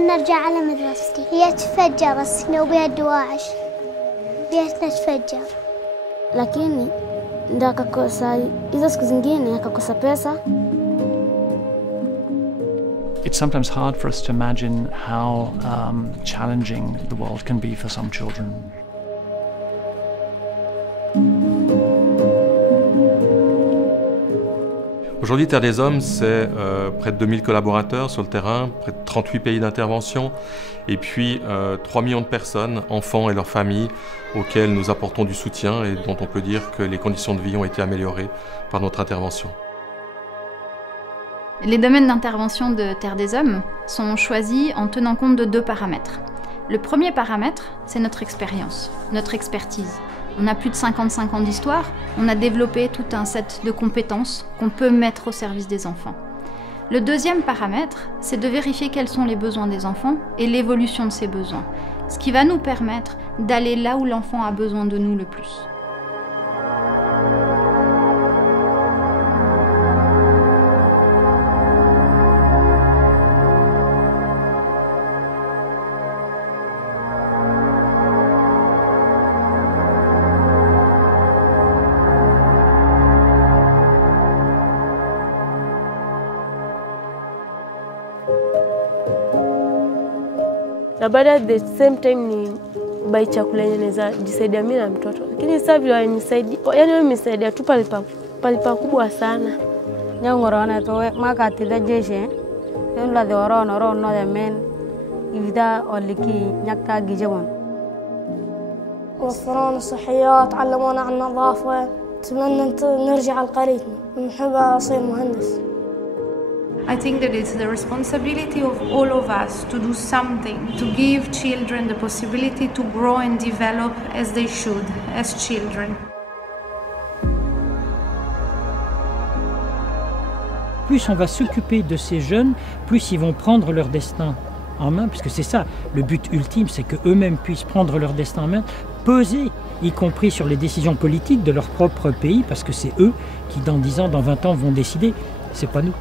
عشان نرجع على مدرستي. هي تفجر وبها الدواعش. بيتنا تفجر. Lakini ndio akakosa hizo siku zingine akakosa pesa. It's sometimes hard for us to imagine how challenging the world can be for some children. Aujourd'hui, Terre des Hommes, c'est près de 2000 collaborateurs sur le terrain, près de 38 pays d'intervention, et puis 3 millions de personnes, enfants et leurs familles, auxquels nous apportons du soutien et dont on peut dire que les conditions de vie ont été améliorées par notre intervention. Les domaines d'intervention de Terre des Hommes sont choisis en tenant compte de 2 paramètres. Le premier paramètre, c'est notre expérience, notre expertise. On a plus de 55 ans d'histoire, on a développé tout un set de compétences qu'on peut mettre au service des enfants. Le deuxième paramètre, c'est de vérifier quels sont les besoins des enfants et l'évolution de ces besoins, ce qui va nous permettre d'aller là où l'enfant a besoin de nous le plus. Na baada at the same time ni bai chakula yenye naweza jisaidia mimi na mtoto. Lakini sasa vile wanisaidia, yani wamesaidia tu palipa kubwa sana. Nyangorona to makati da jeshe. Yula de orona no de men. Ivda oliki nyakta gijabon. وفرونا صحيات علمونا عن النظافة. أتمنى نرجع لقريتنا ونحب أصير مهندس. I think that it's the responsibility of all of us to do something, to give children the possibility to grow and develop as they should, as children. Plus on va s'occuper de ces jeunes, plus ils vont prendre leur destin en main, puisque c'est ça, le but ultime, c'est qu'eux-mêmes puissent prendre leur destin en main, peser, y compris sur les décisions politiques de leur propre pays, parce que c'est eux qui, dans 10 ans, dans 20 ans, vont décider, c'est pas nous.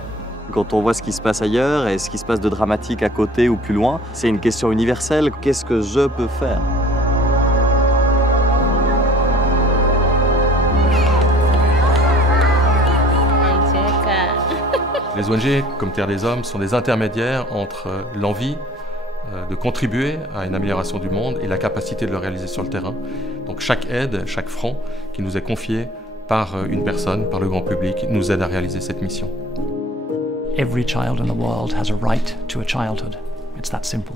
Quand on voit ce qui se passe ailleurs et ce qui se passe de dramatique à côté ou plus loin, c'est une question universelle. Qu'est-ce que je peux faire ? Les ONG, comme Terre des Hommes, sont des intermédiaires entre l'envie de contribuer à une amélioration du monde et la capacité de le réaliser sur le terrain. Donc chaque aide, chaque franc qui nous est confié par une personne, par le grand public, nous aide à réaliser cette mission. Every child in the world has a right to a childhood. It's that simple.